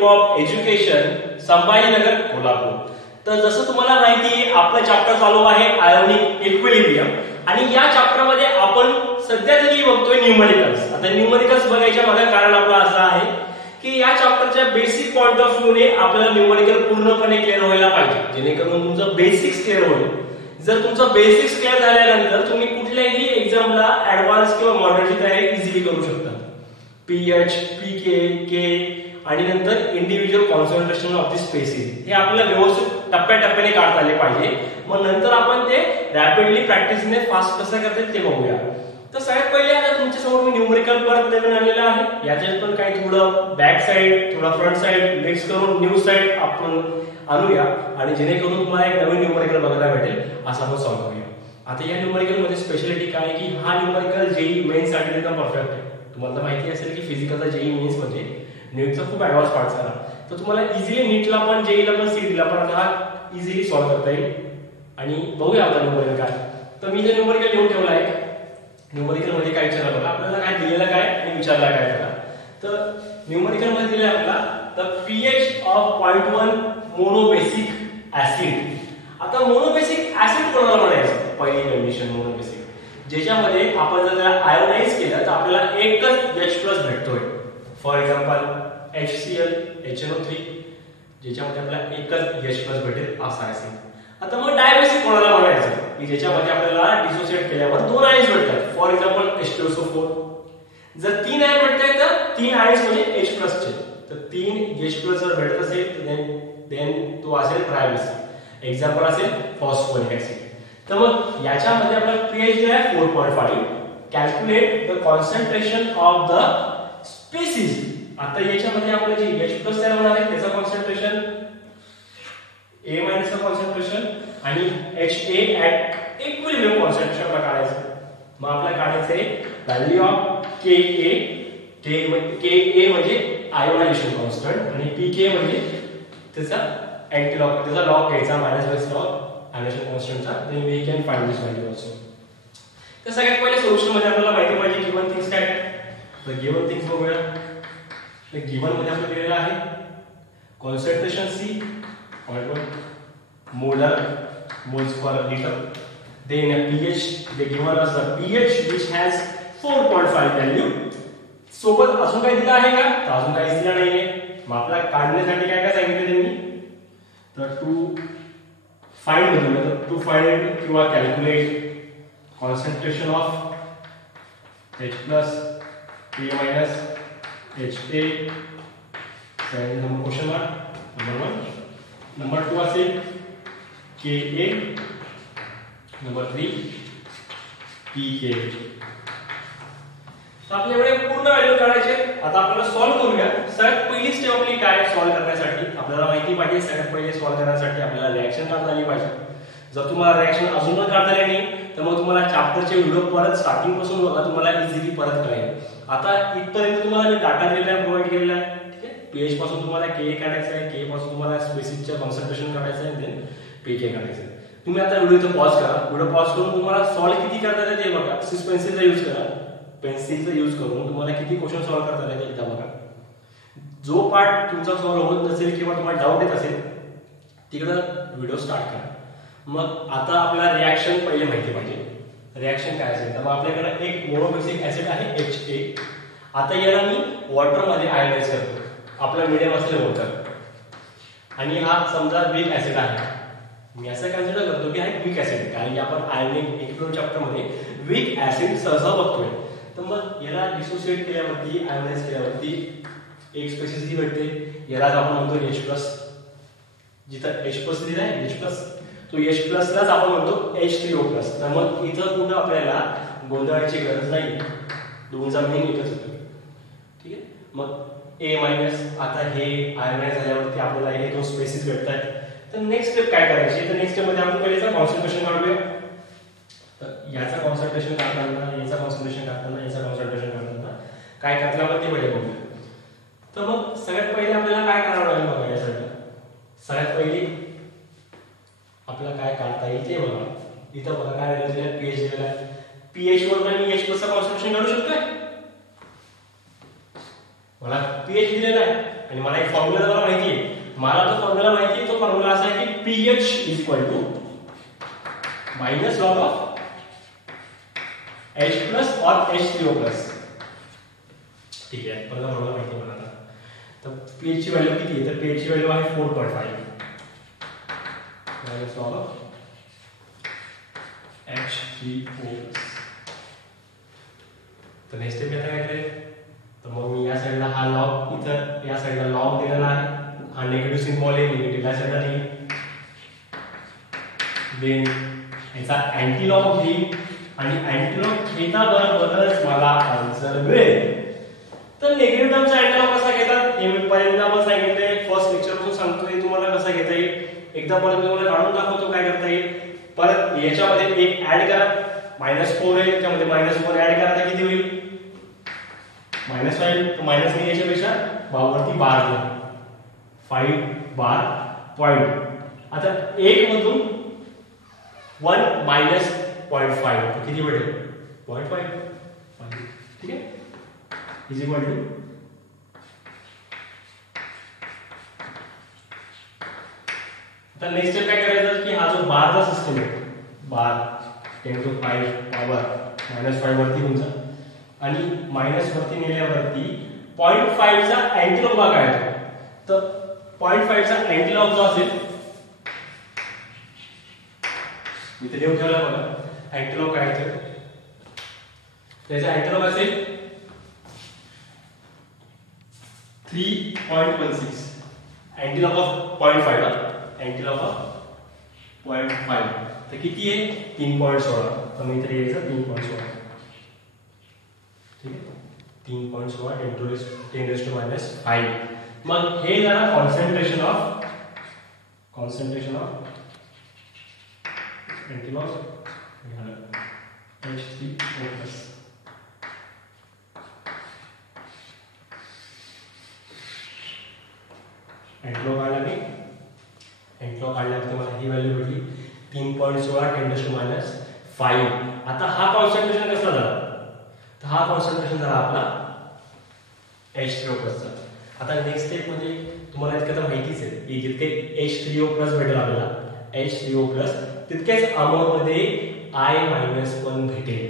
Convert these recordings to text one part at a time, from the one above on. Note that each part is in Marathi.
Group of education, Sambhajinagar, Kolhapur. तर जसं तुम्हाला माहिती आहे आपलं चॅप्टर चालू आहे आयोनिक इक्विलिब्रियम आणि या चॅप्टर मध्ये आपण सध्या तरी बघतोय न्यूमेरिकल्स. आता न्यूमेरिकल्स बघायच्या मागे कारण आपलं असं आहे की या चॅप्टरच्या बेसिक पॉइंट ऑफ व्ह्यू ने आपल्याला न्यूमेरिकल पूर्णपणे क्लिअर व्हायला पाहिजे, जेणेकरून तुमचं बेसिक्स क्लिअर होईल. जर तुमचं बेसिक्स क्लिअर झाल्यानंतर तुम्ही कुठल्याही एक्झामला ऍडव्हान्स किंवा मॉडरेटची तयारी इझिली करू शकता. पीएच, पीके, के आणि नंतर individual concentration of the species हे आपल्याला व्यवस्थित टप्प्याटप्प्याने काढता आले पाहिजे. मग नंतर आपण ते रॅपिडली प्रॅक्टिसने फास्ट कसं करतात ते बघूया. तर सगळ्यात पहिले आता तुमच्या समोर मी न्यूमेरिकल परत नवीन आणलेला आहे. याच्यात पण काही थोडं बॅक साइड थोडं फ्रंट साइड मिक्स करून न्यू साइड आपण आणूया आणि जेणेकरून तुम्हाला एक नवीन न्यूमेरिकल बघायला भेटेल असं आपण सॉल्व्ह करूया. आता या न्यूमेरिकल मध्ये स्पेशालिटी काय आहे की हा न्यूमेरिकल जेई मेन्स साठी एकदम परफेक्ट आहे. तुम्हाला माहिती असेल की फिजिकलचा जेई मेन्स म्हणजे नीटचा खूप ऍडव्हान्स पार्ट झाला, तर तुम्हाला इझिली नीटला पण जेईला पण सीईटीला पण आता हा इझिली सॉल्व्ह करता येईल. आणि बघूया आता न्यूमेरिकल काय. तर मी जे न्यूमेरिकल लिहून ठेवला आहे, न्यूमेरिकल मध्ये काय विचारलं बघा आपल्याला, काय दिलेलं काय आणि विचारला काय बघा. तर न्यूमेरिकल मध्ये दिलं आपल्याला the pH of 0.1 monobasic acid. आता मोनोबेसिक ऍसिड कोणाला म्हणायचं, पहिली कंडिशन मोनोबेसिक, ज्याच्यामध्ये आपण जर त्याला आयोनाइज केलं तर आपल्याला एकच H+ भेटतोय. फॉर एक्झाम्पल HCl, HNO3, ज्याच्यामध्ये आपल्याला एकच H+ भेटेल असा ऍसिड. आता मग डायबेसिक कोणाला म्हणायचं की ज्याच्यामध्ये आपल्याला डिसोसिएट केल्यावर 2 आयन्स भेटतात. For example H2SO4. जर 3 आयन भेटतात तर 3 आयन्स म्हणजे H+ चे, तर 3 H+ जर भेटत असेल देन तो असेल ट्रायबेसिक. एक्झाम्पल असेल फॉस्फोरिक ऍसिड. तर मग याच्यामध्ये आपला पीएच जे आहे 4.5. Calculate the concentration of the species. आता याच्यामध्ये आपलं जे H+ तयार होणार आहे त्याचं कॉन्सन्ट्रेशन A- चं कॉन्सन्ट्रेशन आणि HA ऍट इक्विलिब्रियम कॉन्सन्ट्रेशनला काढायचं. मग आपल्याला काढायचं आहे व्हॅल्यू ऑफ KA. KA म्हणजे आयोनायझेशन कॉन्स्टंट आणि PK म्हणजे त्याचा अँटी लॉग, त्याचा लॉग घ्यायचा मायनस बेस लॉग आयोनायझेशन कॉन्स्टंटचा. Then we can find this value also. तर सगळ्यात पहिले सोल्युशन मध्ये आपल्याला माहिती पाहिजे गिवन थिंग्स काय. तर गिवन थिंग्स बघूया. तर गिवन मध्ये आपल्याला दिलेलं आहे concentration C 0.1 molar moles per liter. Then pH, they given us the pH which has 4.5 value. सोबत अजून काही दिलं आहे का, तर अजून काही दिलं नाहीये. मग आपल्याला काढण्यासाठी काय काय सांगितलं त्यांनी, तर टू फाइंड किंवा calculate concentration of H+ A- HA. Question mark number 1. Number 2 असेल KA. Number 3 PK. तर आपल्याकडे पूर्ण व्हॅल्यू काढायचे. आता आपल्याला सॉल्व्ह करूया. सगळ्यात पहिली स्टेप आपली काय सॉल्व्ह करण्यासाठी आपल्याला माहिती पाहिजे. सगळ्यात पहिले सॉल्व्ह करण्यासाठी आपल्याला रिएक्शन काढता आली पाहिजे. जर तुम्हाला रिएक्शन अजून पण काढता आली नाही तर मग तुम्हाला चॅप्टरचे व्हिडिओ परत स्टार्टिंग पासून बघा, तुम्हाला इझिली परत कळेल. आता इथपर्यंत तुम्हाला डाटा दिलेला आहे, प्रोव्हाइड केलेला आहे. पीएच पासून तुम्हाला के काढायचं आहे, के पासून तुम्हाला स्पेसिसचं कॉन्सन्ट्रेशन काढायचं आहे, देन पीके काढायचं आहे. तुम्ही आता व्हिडिओ इथं पॉज करा. व्हिडिओ पॉज करून तुम्हाला सॉल्व्ह किती करता येते ते बघा. पेन्सिलचा यूज करा. पेन्सिलचा यूज करून तुम्हाला किती क्वेश्चन सॉल्व्ह करता येते एकदा बघा. जो पार्ट तुमचा सॉल्व्ह होत नसेल किंवा तुम्हाला डाऊट येत असेल तिकडं व्हिडिओ स्टार्ट करा. मग आता आपल्याला रिएक्शन पहिले माहिती पाहिजे. रिएक्शन काय असेल तर मग आपल्याकडे एक मोनोबेसिक ऍसिड आहे HA. आता याला मी वॉटर मध्ये आयोनाइज करतो. आपला मीडियम असेल वॉटर आणि हा समजा वीक ऍसिड आहे. मी असं कन्सिडर करतो की हा वीक ऍसिड, कारण की आपण आयोनिक इक्विलिब्रियम चॅप्टर मध्ये वीक ऍसिड सहसा बघतोय. तर मग याला डिसोसिएट केल्यावरती आयोनाइज केल्यावरती एक स्पेसिस भेटते. यालाच आपण म्हणतो H+. जिथं H+ दिला आहे H+, तो H+ लाच आपण म्हणतो H3O+. तर मग इथं कुठं आपल्याला गोंधळाची गरज नाही. दोनचा मेन एकच होतो. ठीक आहे. मग A- आता हे आयोनाइज झाल्यावरती आपल्याला हे 2 स्पेसिस भेटतात. तर नेक्स्ट स्टेप काय करायची, तर नेक्स्ट स्टेप मध्ये आपण पहिलेचा कॉन्सन्ट्रेशन काढूया. तर याचा कॉन्सन्ट्रेशन काढताना, याचा कॉन्सन्ट्रेशन काढताना, याचा कॉन्सन्ट्रेशन काढताना काय करायचं ते पहिले बघूया. तर मग सगळ्यात पहिले आपल्याला काय करावं लागेल बघा. यासाठी सगळ्यात पहिले आपल्याला काय काढता येईल ते बघा. इथं बघा काय दिलेलं आहे, पीएच दिलेला आहे. पीएच वर मी H+ चा कॉन्सन्ट्रेशन काढू शकतोय. मला पीएच दिलेला आहे आणि मला एक फॉर्म्युला जरा माहिती आहे. मला जो फॉर्म्युला माहिती आहे तो फॉर्म्युला असा आहे की pH equal to minus log of H plus और H3O प्लस. ठीक आहे, परत फॉर्म्युला माहिती आहे मला आता. तर pH ची व्हॅल्यू किती आहे? तर pH ची व्हॅल्यू आहे 4.5 minus log of H3O plus. तर नेक्स्ट स्टेप आता काय करेल? तर मग मी या साईडला हा लॉग इथं या साईडला लॉग दिलेला आहे, हा निगेटिव्ह सिम्बॉल आहे, निगेटिव्ह या साईडला देईल. देन याचा अँटी लॉग घेईल आणि अँटी लॉग घेताबरोबरच मला आन्सर मिळेल. तर निगेटिव्ह टर्मचा अँटी लॉग कसा घेतात हे मी पहिल्यांदा आपण सांगितले, फर्स्ट लेक्चर पासून सांगतोय तुम्हाला कसा घेता येईल. एकदा परत तुम्हाला काढून दाखवतो काय करता येईल. परत याच्यामध्ये एक ऍड करा, -4 आहे त्याच्यामध्ये -4 ऍड करा तर किती होईल? -5. तो मायनस नाही याच्यापेक्षा वरती बार घ्या, 5 बार पॉइंट. आता 1 मधून 1 मायनस 0.5 तर किती भेटेल? 0.5. ठीक आहे, इज इक्वल टू आता नेक्स्ट स्टेप काय करायचं की हा जो बारचा सिस्टम आहे, बार 10 to 5 पॉवर -5 वरती तुमचा आणि मायनस वरती नेल्यावरती 0.5 चा अँटीलॉग काय आहे? तर 0.5 चा अँटीलॉग जो असेल मी ते देऊ ठेवला बघा. अँटीलॉग काय आहे? त्याचा अँटीलॉग असेल 3.16. अँटीलॉग ऑफ 0.5 अँटीलॉग ऑफ 0.5 तर किती आहे? 3.16. तर मी इथे यायचं 3.16. ठीक आहे, 3.16 10⁻⁵. मग हे जरा कॉन्सन्ट्रेशन ऑफ अँटीलॉग H3O प्लस. अँटीलॉग काढला मी, अँटीलॉग काढल्यावर मला ही व्हॅल्यू भेटली 3.16 10⁻⁵. आता हा कॉन्सन्ट्रेशन कसला झाला? तर हा कॉन्सन्ट्रेशन झाला आपला H3O प्लसचा. आता नेक्स्ट स्टेप मध्ये तुम्हाला इतकं तर माहितीच आहे की जितके H3O प्लस भेटेल आपल्याला H3O प्लस तितक्याच अमाउंट मध्ये I-1 भेटेल,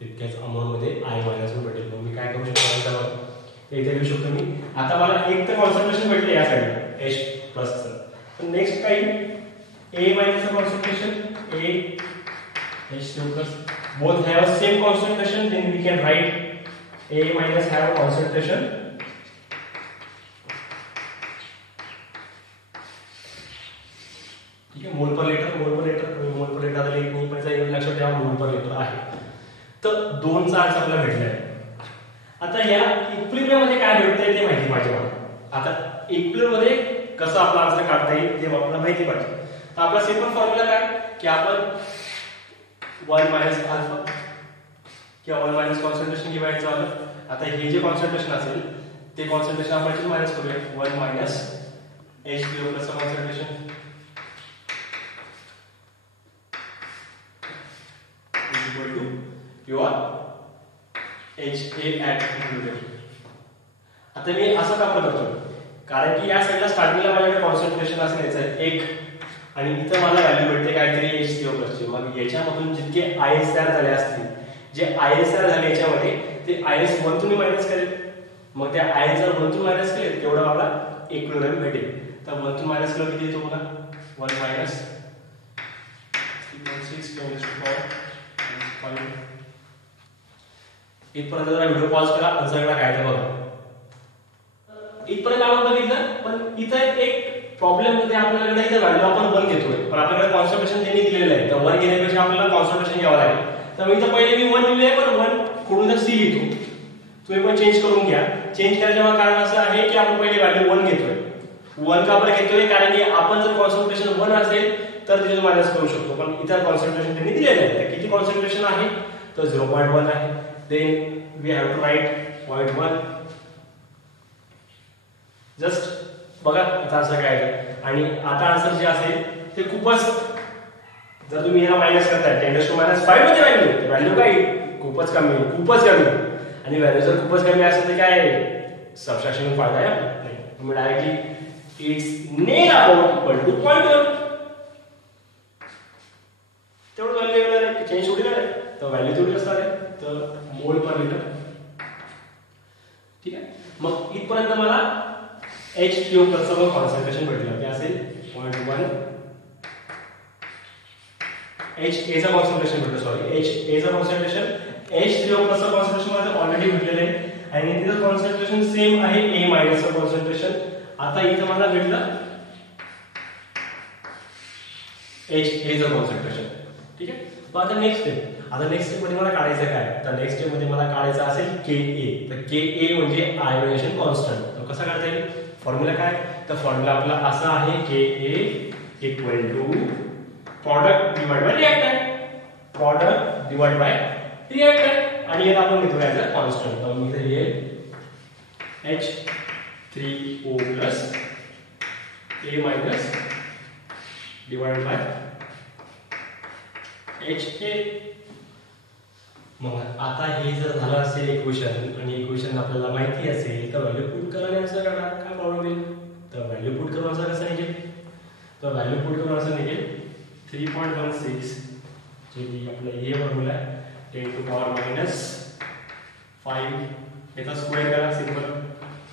तितक्याच अमाउंट मध्ये I-1 भेटेल. मग मी काय करू शकतो ते इथे लिहू शकतो मी. आता मला एक तर कॉन्सन्ट्रेशन भेटले या साईडला H प्लसचं, तर नेक्स्ट काही A- चं concentration A H3O plus both have same concentration, then we can write A minus have a concentration ठीक है. मोल पर लिटर आता एक नाही पण एक लक्षात ठेवा मोल पर लिटर आहे. तर 2 चा आन्सर आपल्याला भेटलाय. आता या इक्विलिब्रियम मध्ये काय भेटतंय ते माहिती पाहिजे मला. आता इक्विलिब्रियम मध्ये कसं आपला आन्सर काढता येईल ते आपल्याला माहिती पाहिजे. तर आपला सिंपल फॉर्म्युला काय की आपण 1 मायनस अल्फा किंवा 1 मायनस कॉन्सन्ट्रेशन घेवायचं आहे. आता हे जे कॉन्सन्ट्रेशन असेल ते कॉन्सन्ट्रेशन आपण इथे मायनस करूया. 1 minus H3O plus concentration is equal to your HA at equilibrium. आता मी असं का करतो कारण की या साईडला स्टार्टिंगला माझ्याकडे कॉन्सन्ट्रेशन असेल याचं 1 आणि इथं मला व्हॅल्यू भेटते काहीतरी H3O प्लसची. मग याच्यामधून जितके आयन्स तयार झाले असतील, जे आयन्स तयार झाले याच्यामध्ये ते आयन्स वरतून मायनस करेल. मग त्या आयन्स जर वरतून मायनस केले तेवढा मला इक्विलिब्रियम भेटेल. तर वरतून मायनस केलं किती येतो मला 1 मायनस 3.6 इथपर्यंत जरा व्हिडिओ पॉज करा, आन्सरला काय ते बघा. इथपर्यंत आपण बघितलं, पण इथं एक प्रॉब्लेम मध्ये आपल्याकडे इथं व्हॅल्यू आपण 1 घेतोय पण आपल्याकडे कॉन्सन्ट्रेशन त्यांनी दिलेलं आहे. तर 1 घेण्यापेक्षा आपल्याला कॉन्सन्ट्रेशन घ्यावं लागेल. तर मी इथं पहिले मी 1 लिहिले आहे पण 1 कडून तर C लिहितो. तुम्ही पण चेंज करून घ्या. चेंज करायचं कारण असं आहे की आपण पहिले व्हॅल्यू 1 घेतोय. 1 का आपण घेतोय कारण की आपण जर कॉन्सन्ट्रेशन 1 असेल तर तिथे मायनस करू शकतो. पण इथं कॉन्सन्ट्रेशन त्यांनी दिलेलं आहे. तर किती कॉन्सन्ट्रेशन आहे तर 0.1 आहे. Then we have to write 0.1 just बघा आता आन्सर काय आहे. आणि आता आन्सर जे असेल ते खूपच जर तुम्ही याला मायनस करताय 10⁻⁵ मध्ये व्हॅल्यू काय खूपच कमी आहे, खूपच कमी. आणि व्हॅल्यू जर खूपच कमी असेल तर काय सबट्रॅक्शन फायदा आहे नाही. मग directly it's near about equal to 0.1. तेवढं व्हॅल्यू येणार आहे, चेंज होईल ना, तर व्हॅल्यू तेवढी असणार आहे, तर मोल पर लिटर. ठीक आहे. मग इथपर्यंत मला H3O प्लसचं कॉन्सन्ट्रेशन भेटलं, ते असेल 0.1. HA चा कॉन्सन्ट्रेशन भेटलं, सॉरी HA चा कॉन्सन्ट्रेशन H3O प्लसचं कॉन्सन्ट्रेशन माझं ऑलरेडी भेटलेलं आहे आणि तिचं कॉन्सन्ट्रेशन सेम आहे A मायनसचं कॉन्सन्ट्रेशन. आता इथं मला भेटलं HA चं कॉन्सन्ट्रेशन. ठीक आहे. मग आता नेक्स्ट स्टेप मध्ये मला काढायचं काय, तर नेक्स्ट स्टेप मध्ये मला काढायचं असेल KA. तर KA म्हणजे आयोनायझेशन कॉन्स्टंट. तर कसं काढता येईल, फॉर्म्युला काय, तर फॉर्म्युला आपला असा आहे KA equal to product divide by reactant, product divide by reactant, आणि याला आपण घेतो ॲज अ कॉन्स्टंट. तर मी इथे येईल H3O plus A minus divide by HA. मग आता हे जर झालं असेल इक्वेशन आणि इक्वेशन आपल्याला माहिती असेल, तर व्हॅल्यू पुट करा आणि आन्सर काढा, काय प्रॉब्लेम येईल. तर व्हॅल्यू पुट करून आन्सर कसं निघेल, तर व्हॅल्यू पुट करून आन्सर निघेल 3.16, जे की आपलं हे फॉर्म्युला आहे 10 टू पॉवर मायनस 5. याचा स्क्वेअर करा सिंपल,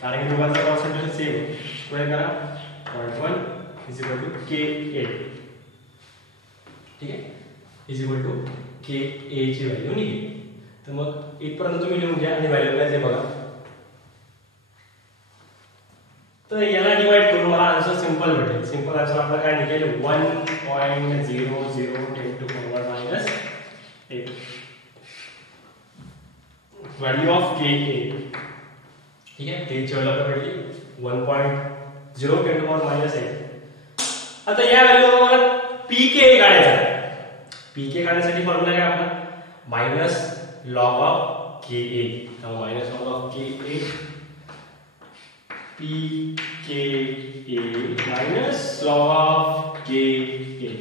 कारण की दोघांचा कॉन्सन्ट्रेशन सेम, स्क्वेअर करा 0.1 इज इक्वल टू KA. ठीक आहे, इज इक्वल टू KA ची व्हॅल्यू निघेल. तर मग इथपर्यंत तुम्ही लिहून घ्या आणि व्हॅल्यू काय ते बघा. तर याला डिवाइड करून मला आन्सर सिंपल भेटेल. सिंपल आन्सर आपला काय निघेल 1.00 10 to power minus 8 value of KA. ठीक आहे, ते ची व्हॅल्यू आपल्याला भेटली 1.0 10 टू पॉवर मायनस 8. आता या व्हॅल्यूवर मला PK काढायचा आहे. PK काढण्यासाठी फॉर्म्युला काय आपला, मायनस लॉग ऑफ KA. तर minus log of KA PKA minus log of KA.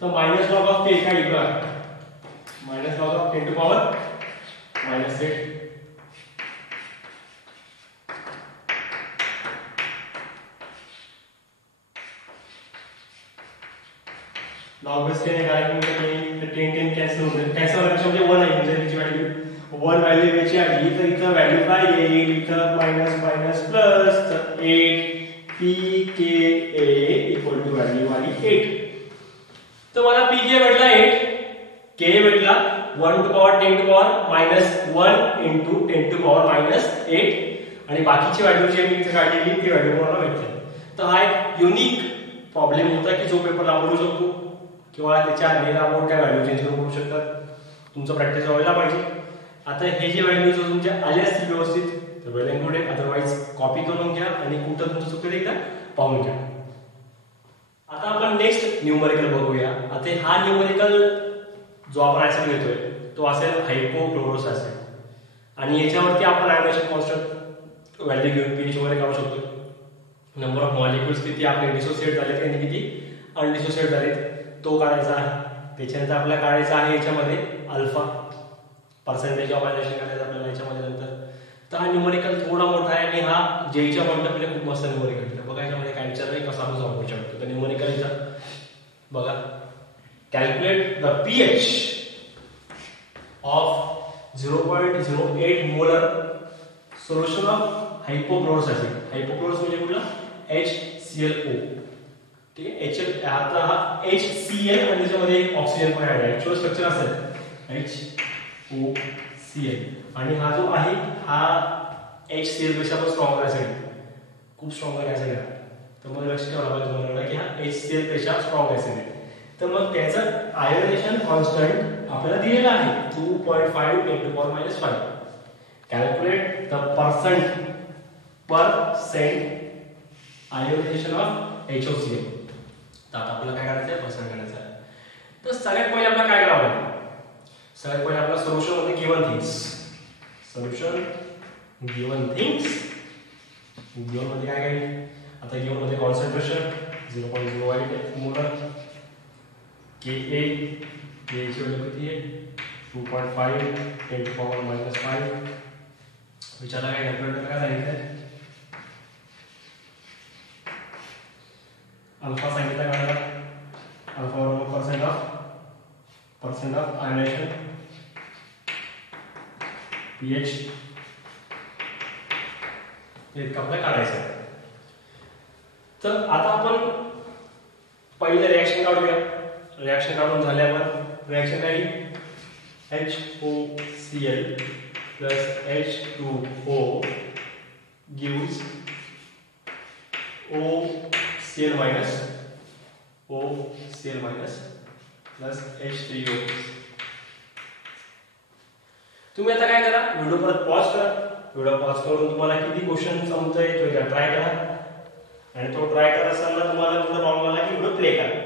तर मायनस लॉग ऑफ K काय येईल, minus log of 10 to power minus 8. Log base केले काय की 10 कॅन्सल होईल, कॅन्सल होण्यापेक्षा म्हणजे 1 आहे, म्हणजे त्याची व्हॅल्यू 1 व्हॅल्यू घ्यायची आधी, तर इथं व्हॅल्यू काय येईल, इथं मायनस मायनस प्लस, तर 8 PKA इक्वल टू व्हॅल्यू आली 8. तर मला PK भेटला 8, K भेटला 1 to power 10 to power minus 1 into 10 to power minus 8, आणि बाकीची व्हॅल्यू जी मी इथे काढलेली ती व्हॅल्यू मला भेटते. तर हा एक युनिक प्रॉब्लेम होता की जो पेपर वापरू शकतो किंवा त्याच्या नेरावर काय व्हॅल्यू चेंज करू शकतात. तुमचं प्रॅक्टिस व्हायला पाहिजे. आता हे जे व्हॅल्यू जर तुमच्या आले असतील व्यवस्थित तर वेल अँड गुड आहे, अदरवाईज कॉपी करून घ्या आणि कुठं तुमचं चुकलं एकदा पाहून घ्या. आता आपण नेक्स्ट न्यूमरिकल बघूया. आता हा न्यूमरिकल जो आपण ऍसिड घेतोय तो असेल हायपोक्लोरोस ऍसिड, आणि याच्यावरती आपण आयोनायझेशन कॉन्स्टंट व्हॅल्यू घेऊन पीएच वगैरे काढू शकतो. नंबर ऑफ मॉलिक्युल्स किती आपले डिसोसिएट झालेत आणि किती अनडिसोसिएट झालेत तो काढायचा आहे. त्याच्यानंतर आपल्याला काढायचं आहे याच्यामध्ये अल्फा पर्सेंटेज ऑफ आयनायझेशन काढायचं आपल्याला याच्यामध्ये नंतर. तर हा न्यूमरिकल थोडा मोठा आहे आणि हा जेईच्या पॉईंट ऑफ व्ह्यू खूप मस्त न्यूमरिकल. बघा याच्यामध्ये काय विचारलंय कसं आपण वापरू शकतो. तर न्यूमरिकल इथं बघा, calculate the pH of 0.08 molar solution of hypochlorous acid. Hypochlorous म्हणजे कुठला, HClO. ठीक आहे, HL. आता हा HCl आणि त्याच्यामध्ये एक ऑक्सिजन पण ऍड आहे. ऍक्च्युअल स्ट्रक्चर असेल HOCl, आणि हा जो आहे हा HCl पेक्षा पण स्ट्रॉंगर ऍसिड, खूप स्ट्रॉंगर ऍसिड आहे. तर मग लक्षात ठेवायला पाहिजे तुम्हाला की हा HCl पेक्षा स्ट्रॉंग ऍसिड आहे. तर मग त्याचं आयोनायझेशन कॉन्स्टंट आपल्याला दिलेला आहे 2.5 10 to power minus 5. Calculate the percent ionization of HOCl. तर आता आपल्याला काय करायचं आहे, पर्सेंट करायचं आहे. तर सगळ्यात पहिले आपल्याला काय करावं लागेल, सगळ्यात पहिले आपला सोल्युशन मध्ये given things, solution given things, given मध्ये काय काय, आता गिवन मध्ये कॉन्सन्ट्रेशन 0.08 मोलर, KA ची व्हॅल्यू किती आहे 2.5 10 टू पॉवर मायनस 5. विचारला काय कॅल्क्युलेटर काय सांगितलंय अल्फा सांगितलं काढायला, अल्फा बरोबर पर्सेंट ऑफ आयोनायझेशन pH हे आपल्याला काढायचं आहे. तर आता आपण पहिले रिएक्शन काढूया. रिएक्शन काढून झाल्यावर रिएक्शन काय HOCl plus H2O gives OCl minus plus H3O. तुम्ही आता काय करा, व्हिडिओ परत पॉज करा. व्हिडिओ पॉज करून तुम्हाला किती क्वेश्चन समजतोय तो एकदा ट्राय करा, आणि तो ट्राय करत असताना तुम्हाला तुझा रॉंग झाला की व्हिडिओ प्ले करा.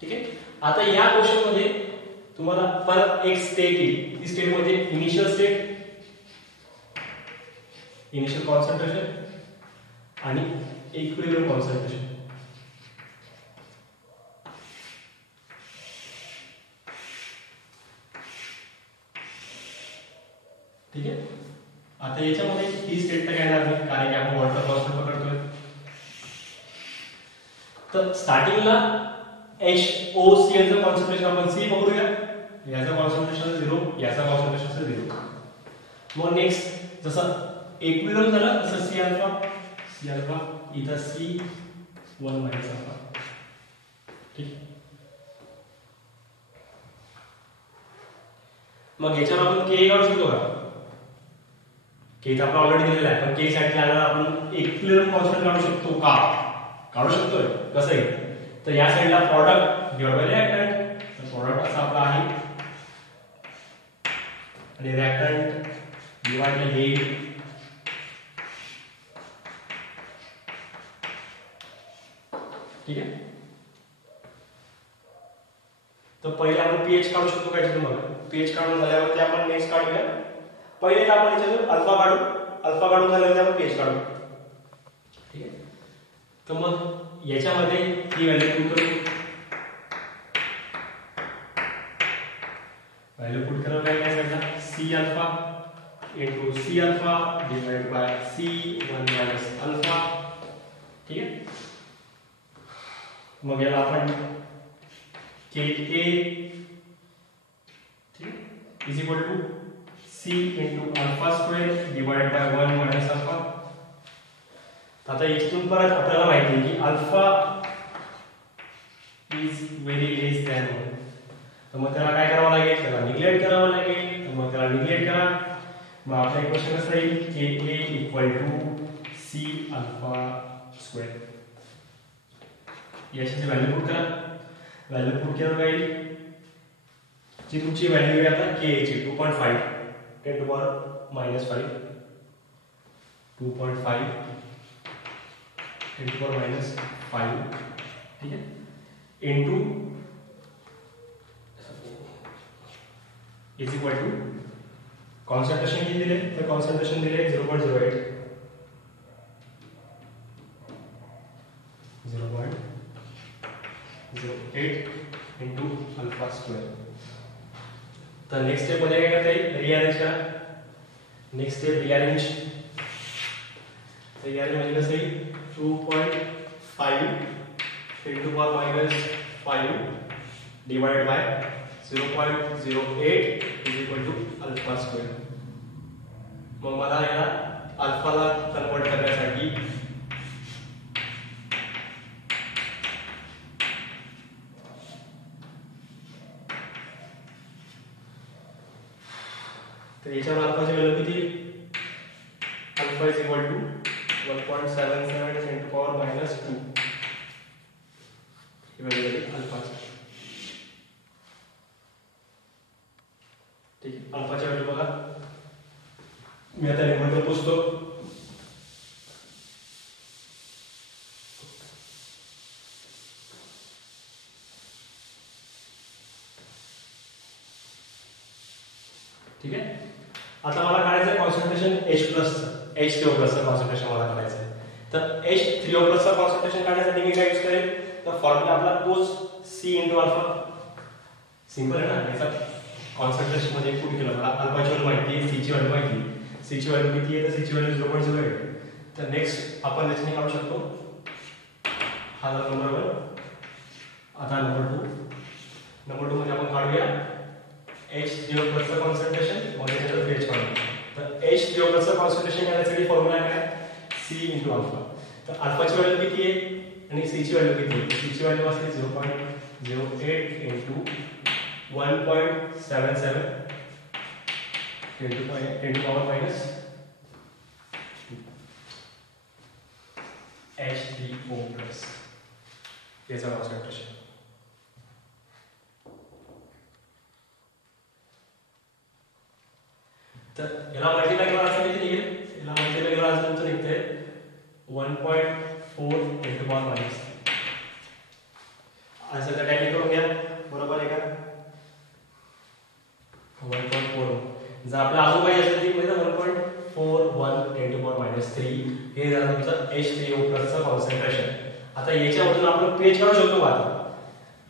ठीक आहे. आता या क्वेश्चन मध्ये तुम्हाला परत एक स्टेट येईल. ती स्टेट म्हणजे इनिशियल स्टेट, इनिशियल कॉन्सन्ट्रेशन आणि इक्विलिब्रियम कॉन्सन्ट्रेशन. ठीक आहे. आता याच्यामध्ये ही स्टेट तर घेणार नाही कारण की आपण वॉटर कॉन्स्टंट पकडतोय. तर स्टार्टिंगला HOCl चं कॉन्सन्ट्रेशन आपण C पकडूया, याचं कॉन्सन्ट्रेशन 0, याचं कॉन्सन्ट्रेशन 0. मग नेक्स्ट जसं इक्विलिब्रियम झालं तसं C अल्फा इथं C1 मायनस अल्फा. ठीक. मग याच्यावर आपण K काढू शकतो का? K तर आपण ऑलरेडी दिलेला आहे, पण K साठी आल्यावर आपण इक्विलिब्रियम कॉन्स्टंट काढू शकतो का? काढू शकतोय. कसं आहे तर या साईडला प्रॉडक्ट डिवाइड बाय रिएक्टंट, तर प्रॉडक्ट असा आपला आहे आणि रिएक्टंट डिवाइड बाय हे. ठीक आहे. तर पहिले आपण pH काढू शकतो काय तुम्हाला. pH काढून झाल्यावरती आपण नेक्स्ट काढूया. पहिले तर आपण याच्यातून अल्फा काढून झाल्यावरती आपण pH काढू. ठीक आहे. तर मग याच्यामध्ये ही व्हॅल्यू पुट करू. व्हॅल्यू पुट करायला काय सांगितलं, C alpha into C alpha divide by C1 minus alpha. ठीक आहे. मग याला आपण Ka is equal to C into alpha square divided by 1 minus alpha. आता इथून परत आपल्याला माहिती आहे की alpha is very less than 1. तर मग त्याला काय करावं लागेल, त्याला निग्लेक्ट करावं लागेल. तर मग त्याला निग्लेक्ट करा. मग आपला इक्वेशन कसं येईल, Ka equal to C alpha square. याची व्हॅल्यू पुट करा. व्हॅल्यू पुट केलं काय जी तुमची व्हॅल्यू आहे आता Ka ची 2.5 10 to power minus 5 2.5 10 to power minus 5. ठीक है. Into is equal to concentration किती दिले, तर कॉन्सन्ट्रेशन दिले 0.08 into अल्फा स्क्वेअर. तर नेक्स्ट स्टेप मध्ये काय करता येईल, रिअरेंज करा. नेक्स्ट स्टेप रिअरेंज म्हणजे कसं येईल 2.5 10 to power minus 5 divided by 0.08 is equal to alpha square. मग मला याला अल्फाला कन्वर्ट करण्यासाठी तर याच्यावर अल्फाची व्हॅल्यू किती, alpha is equal to 1.77 10 to power minus 2 ही व्हॅल्यू आहे अल्फाची. ठीक आहे. अल्फाची व्हॅल्यू बघा, मी आता न्यूमरेटर पुसतो. ठीक आहे. आता मला काढायचं कॉन्सन्ट्रेशन H3O+ चं कॉन्सन्ट्रेशन मला काढायचं आहे. तर H3O+ चं कॉन्सन्ट्रेशन काढण्यासाठी मी काय यूज करेल, तर फॉर्म्युला आपला तोच C * अल्फा. सिंपल आहे ना. याचा कॉन्सन्ट्रेशन मध्ये पुट केलं, मला अल्फाची व्हॅल्यू माहिती आहे, C ची व्हॅल्यू माहिती आहे. सी ची व्हॅल्यू किती आहे तर सी ची व्हॅल्यू 0.08. तर नेक्स्ट आपण त्याच्याने काढू शकतो. हा झाला नंबर 1. आता नंबर 2 मध्ये आपण काढूया H0+ चं कॉन्सन्ट्रेशन मग त्याच्यानंतर pH काढू. तर H0+ चं कॉन्सन्ट्रेशन काढण्यासाठी फॉर्म्युला काय C × अल्फा. तर अल्फाची व्हॅल्यू किती आहे आणि C ची व्हॅल्यू किती आहे. C ची व्हॅल्यू असेल 0.08 × 1.77 10 to the power minus H3O+. याचा कॉन्सन्ट्रेशन. तर याला मल्टिप्लाय केला असं किती निघेल. याला मल्टिप्लाय केला असं तुमचं निघतंय 1.4 × 10⁻⁻. असं तर टायपिंग करून घ्या. बरोबर आहे का 1.4. जर आपला अजून काही असेल ती म्हणजे 1.41 × 10⁻³ हे झालं तुमचं H3O+ चं कॉन्सन्ट्रेशन. आता याच्यामधून आपण pH काढू शकतो का.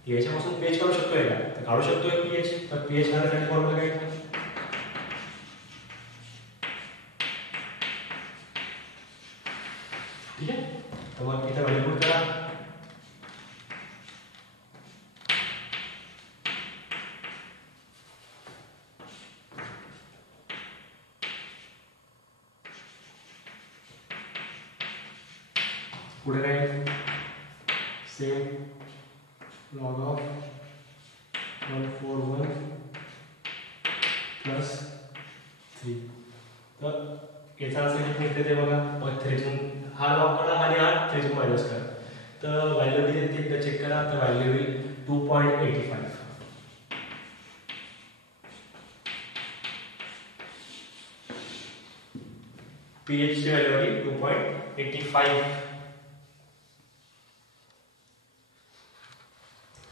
याच्यापासून pH काढू शकतोय का तर काढू शकतोय pH. तर pH काढण्यासाठी फॉर्म्युला काय ठीक आहे. तर मग इथे व्हॅल्यू पुट करा. पुढे काय सेम log of 141 + 3. तर याचा असं किती निघते ते बघा. मग 3 हा लॉग करा आणि हा 3 मायनस करा. तर व्हॅल्यू किती येते एकदा चेक करा. तर व्हॅल्यू येईल 2.85. pH ची व्हॅल्यू आली 2.85.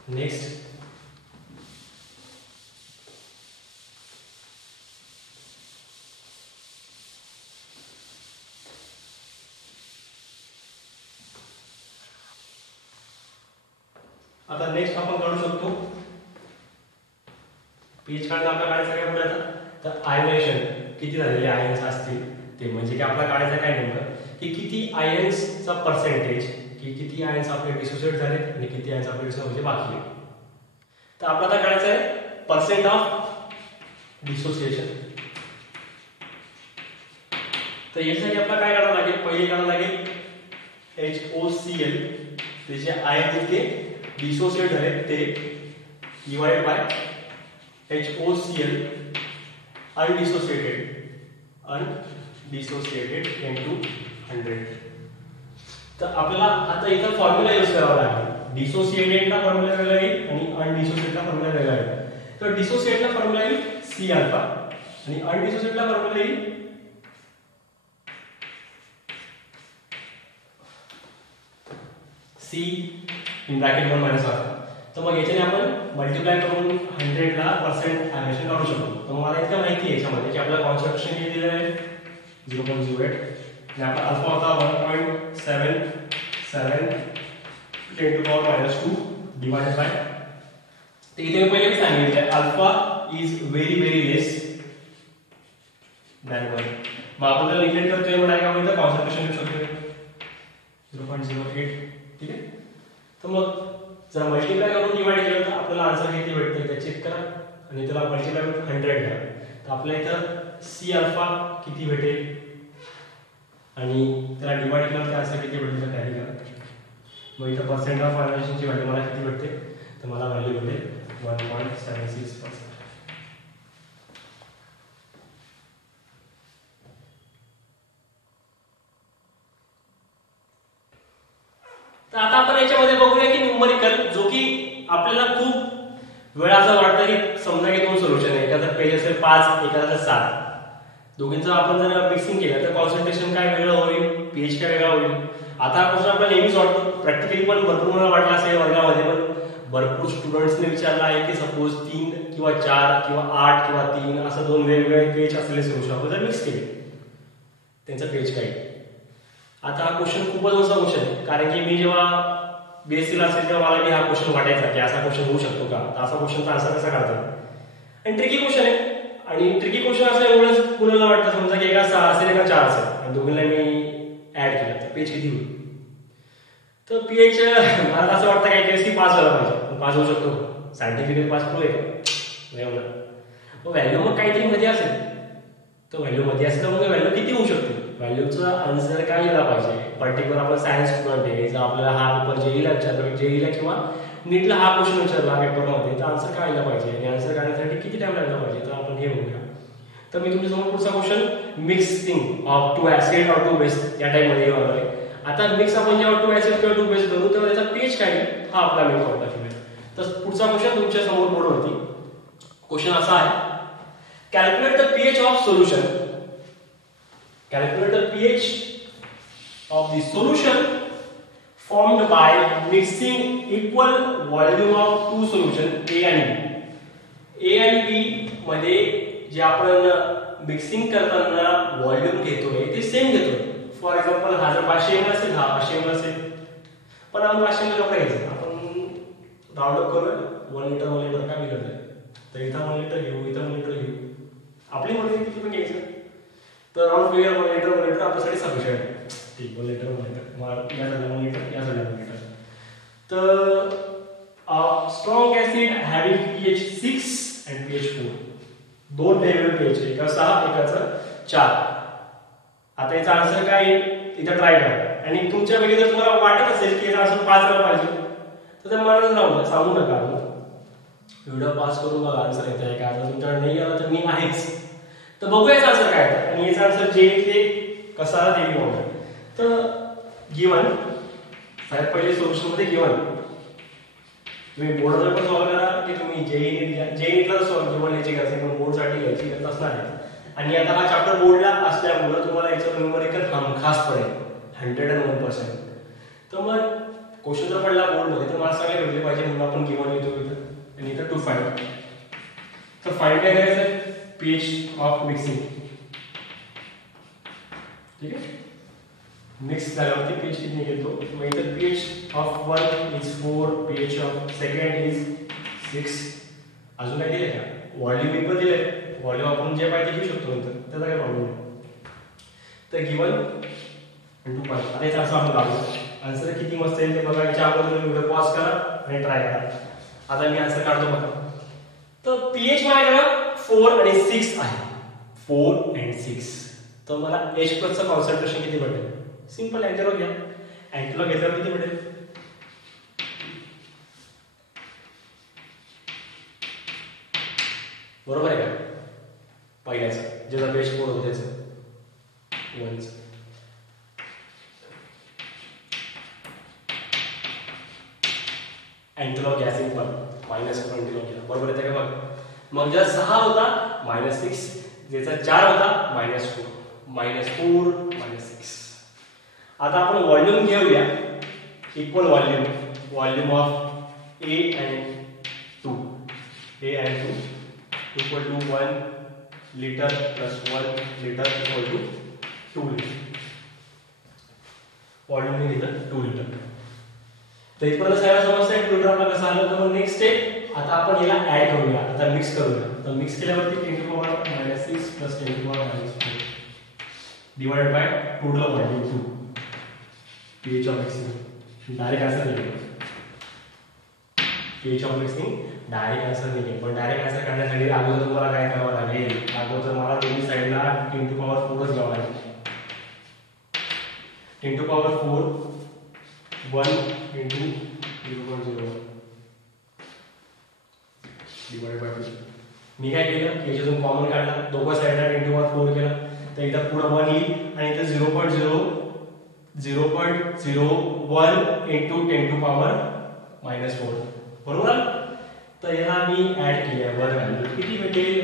नेक्स्ट आता नेक्स्ट आपण काढू शकतो pH काढणं. आपल्याला काढायचं काय पुढे आता तर आयनेशन किती झालेले आयन्स असतील ते म्हणजे की आपल्याला काढायचं काय नेमकं की किती आयन्सचा पर्सेंटेज की किती आयन्स आपले डिसोसिएट झालेत आणि किती आयन्स आपले म्हणजे बाकी आहेत. तर आपल्याला आता काढायचं आहे पर्सेंट ऑफ डिसोसिएशन. तर यासाठी आपल्याला काय करावं लागेल. पहिले करावं लागेल HOCl त्याचे आयन जितके डिसोसिएट झाले ते divided by HOCl undissociated into 100. तर आपल्याला आता इथं फॉर्म्युला यूज करावा लागेल. डिसोसिएटेडला फॉर्म्युला वेगळा येईल आणि अनडिसोसिएटेडला फॉर्म्युला वेगळा येईल. तर डिसोसिएटेडला फॉर्म्युला येईल C अल्फा आणि अनडिसोसिएटेडला फॉर्म्युला येईल C in bracket 1 minus alpha. तर मग याच्याने आपण मल्टिप्लाय करून 100 ला पर्सेंट आयनेशन काढू शकतो. तर मग मला इतकं माहिती आहे याच्यामध्ये की आपल्याला कॉन्सन्ट्रेशन किती दिलेलं आहे 0.08 आणि आपला अल्फा होता 1.77 10⁻² डिवाइडेड बाय. तर इथे मी पहिले सांगितलं alpha is very very less than 1. मग आपण जर निग्लेक्ट करतोय म्हणाय का म्हणजे कॉन्सन्ट्रेशन घेऊ शकतो 0.08. ठीक आहे. तर मग जर मल्टिप्लाय करून डिवाइड केलं तर आपल्याला आन्सर किती भेटते ते चेक करा आणि त्याला मल्टिप्लाय करून 100 करा. तर आपल्या इथं C अल्फा किती भेटेल आणि त्याला डिवाइड केलं तर आन्सर किती भेटेल तर टॅली करा. मग इथं पर्सेंट ऑफ आयनेशनची व्हॅल्यू मला किती भेटते तर मला व्हॅल्यू भेटेल 1.76%. तर आता आपण याच्यामध्ये बघूया की न्यूमरिकल जो की आपल्याला खूप वेळा असं वाटतं की समजा की 2 सोल्युशन आहे. एखादा पेज असेल 5 एखादा 7. दोघींचं आपण जर मिक्सिंग केलं तर कॉन्सन्ट्रेशन काय वेगळं होईल pH काय वेगळा होईल. आता हा क्वेश्चन आपल्याला नेहमीच वाटतो. प्रॅक्टिकली पण भरपूर मला वाटलं असेल वर्गामध्ये पण भरपूर स्टुडंट्सने विचारला आहे की सपोज 3 किंवा 4 किंवा 8 किंवा 3 असं 2 वेगवेगळे pH असलेले सोल्युशन आपण जर मिक्स केले त्यांचा pH काय. आता हा क्वेश्चन खूपच मोठा क्वेश्चन आहे कारण की मी जेव्हा बीएससीला असेल तेव्हा मला हा क्वेश्चन वाटायचा की असा क्वेश्चन होऊ शकतो का. तर असा क्वेश्चनचा आन्सर कसा काढतात आणि ट्रिकी क्वेश्चन आहे. आणि ट्रिकी क्वेश्चन असं एवढंच कुणाला वाटतं, समजा की एका 6 असेल एका 4 असेल आणि दोघींना मी ऍड केलं तर पेज किती होईल? तर पीएच मला असं वाटतं काय की 5 व्हायला पाहिजे. 5 होऊ शकतो, सायंटिफिकली 5 प्रो आहे नाही होणार. मग व्हॅल्यू मग काहीतरी मध्ये असेल, तर व्हॅल्यू मध्ये असेल तर मग व्हॅल्यू किती होऊ शकते? व्हॅल्यूचा आन्सर काय यायला पाहिजे? पर्टिक्युलर आपण सायन्स स्टुडंट आहे, जर आपल्याला हा पेपर जेईला विचारला, जेईला किंवा नीटला हा क्वेश्चन विचारला पेपरमध्ये, तर आन्सर काय यायला पाहिजे आणि आन्सर काढण्यासाठी किती टाइम लागला पाहिजे? तर आपण हे बघूया. तर मी तुमच्यासमोर पुढचा क्वेश्चन मिक्सिंग ऑफ 2 ऍसिड और 2 बेस या टाइपमध्ये येणार आहे. आता मिक्स आपण जेव्हा 2 ऍसिड किंवा 2 बेस करू तेव्हा त्याचा पीएच काय आहे हा आपला मेन पॉईंट आहे. तर पुढचा क्वेश्चन तुमच्या समोर बोर्डवरती क्वेश्चन असा आहे, calculate the pH of solution. Calculate the pH of the solution formed by mixing equal volume of two solution A and B. A and B मध्ये जे आपण मिक्सिंग करताना व्हॉल्यूम घेतोय ते सेम घेतोय. फॉर एक्झाम्पल हा जर 500 ml असेल, हा 500 ml असेल, पण आपण 500 ml नको घ्यायचं, आपण राऊंड अप करूया 1 लिटर 1 लिटर काय बिघडतंय? तर इथं 1 लिटर घेऊ, इथं 1 लिटर घेऊ, आपली मर्जी किती पण घ्यायचं. तर राऊंड फिगर 1 लिटर 1 लिटर आपल्यासाठी सफिशियंट आहे. ठीक, 1 लिटर 1 लिटर, मग या झालं 1 लिटर, या झालं 1 लिटर. तर strong acid having pH 6 and pH 4, दोन वेगवेगळे pH, एका 6 एकाचं 4. आता याचा आन्सर काय इथं ट्राय करा आणि तुमच्यापैकी जर तुम्हाला वाटत असेल की याचा आन्सर 5 आला पाहिजे तर मला राहू सांगू नका, व्हिडिओ पास करून बघा आन्सर येत आहे का. जर तुमच्याकडे नाही आला तर मी आहेच. तर बघूया याचा आन्सर काय आहे आणि याचा आन्सर जे ते कसा आला ते बघूया. तर गिवन साहेब पहिले सोल्युशन मध्ये गिवन तुम्ही बोर्डवर पण सॉल्व्ह करा की तुम्ही जेईनीटला सॉल्व्ह गिवन याची गरज आहे, पण बोर्डसाठी याची गरज असणार आहे. आणि आता हा चॅप्टर बोर्डला असल्यामुळे तुम्हाला याचं न्यूमरिकल हमखास पडेल 101%. तर मग क्वेश्चन जर पडला बोर्डमध्ये तर मला सगळे भेटले पाहिजे म्हणून आपण गिवन येतो इथं आणि इथं टू फाइंड. तर फाइंड काय करायचं? PH of mixing. ठीक आहे, मिक्स झाल्यावरती पीएच किती घेतो? मग इथं pH of 1 is 4, pH of second is 6. अजून काय दिलंय का? व्हॉल्यूम इक्वल दिलंय, व्हॉल्यूम आपण जे पाहिजे घेऊ शकतो नंतर, त्याचा काही प्रॉब्लेम नाही. तर गिवन इंटू 5. आता याचा असं आपण लागू आन्सर किती मस्त येईल ते बघा. याच्या अगोदर व्हिडिओ पॉज करा आणि ट्राय करा. आता मी आन्सर काढतो बघा. तर पीएच माझ्याकडे 4 आणि 6 आहे, 4 and 6. तर मला H+ चं कॉन्सन्ट्रेशन किती भेटेल? सिंपल अँटिलॉग घ्या, अँटिलॉग घेतल्यावर किती भेटेल? बरोबर आहे का? पहिल्याचं ज्याचा बेस 4 होतं त्याचं 1. अँटिलॉग घ्या सिंपल, मायनस अँटिलॉग घ्या. बरोबर आहे का? बघ मग ज्याचा 6 होता -6, ज्याचा 4 होता -4, -4 -6. आता आपण व्हॉल्यूम घेऊया, equal volume, volume of A and 2, A and 2 equal to 1 litre plus 1 litre equal to 2 litre. Volume घेतलं 2 लिटर. तर इथपर्यंत सगळ्या समस्या 2 लिटर आपल्याला कसं आलं. तर नेक्स्ट स्टेप आता आपण याला ऍड करूया, आता मिक्स करूया. तर मिक्स केल्यावरती 10 to the power -6 plus 10 to the power -4 divided by total volume 2 pH of mixing. Direct answer निघेल, pH of mixing direct answer निघेल. पण डायरेक्ट आन्सर काढण्यासाठी अगोदर तुम्हाला काय करावं लागेल? अगोदर मला दोन्ही साईडला 10 to the power 4 घ्यावं लागेल. 10 to the power 4 1 into 0.01 divided by 2. मी काय केलं की याच्यातून कॉमन काढला, दोघं साईडला 10 to the power 4 केला, तर इथं पुढे 1 येईल आणि इथं 0.01 into 10 to the power -4. बरोबर. तर याला मी ऍड केल्यावर व्हॅल्यू किती भेटेल?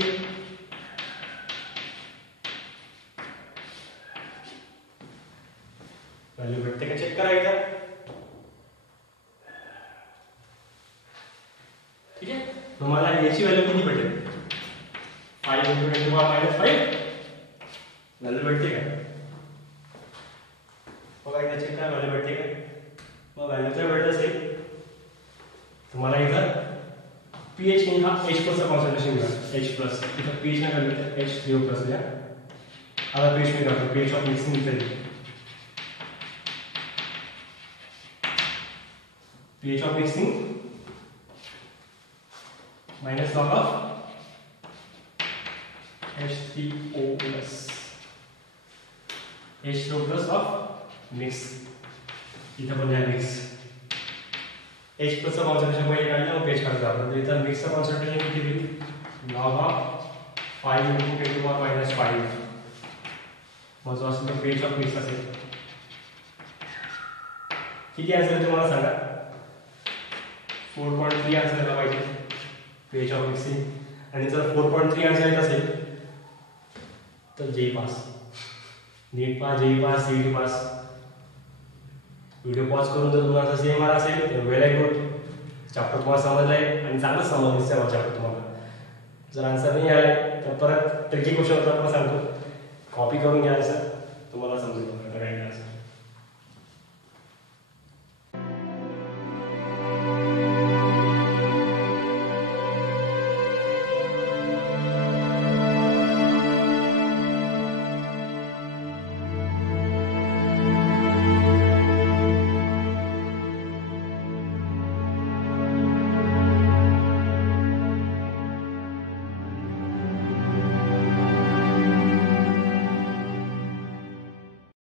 व्हॅल्यू भेटते का चेक करायचं. ठीक आहे, मग मला याची व्हॅल्यू किती भेटेल? 5 into 10 to the power -5 value भेटते का? बघा इथं चेक करा, व्हॅल्यू भेटते का? मग व्हॅल्यू जर भेटत असेल तुम्हाला इथं पीएच इन हा H प्लसचा कॉन्सन्ट्रेशन मिळाला H प्लस इथं पीएच ना काढलं तर H3O प्लस या आता पीएच मी काढतो पीएच ऑफ मिक्सिंग इथे pH of mixing minus log of H3O plus H2O plus of mix इथं पण आहे mix H plus चा कॉन्सन्ट्रेशन पहिले काढलं मग pH काढलं आपण तर इथं mix चा कॉन्सन्ट्रेशन किती होईल log of 5 into 10 to the power minus 5 मग जो असेल तो pH of mix असेल किती असेल तुम्हाला सांगा 4.3 आन्सर यायला पाहिजे pH ऑफ मिक्सिंग आणि जर 4.3 आन्सर येत असेल तर JEE pass NEET pass JEE pass CET pass video pause करून जर तुम्हाला सेम आला असेल तर व्हेरी गुड चॅप्टर तुम्हाला समजलाय आणि चांगलं समजलं सेवा चॅप्टर तुम्हाला जर आन्सर नाही आले तर परत ट्रिकी क्वेश्चन होता आपण सांगतो कॉपी करून घ्या आन्सर तुम्हाला समजेल काय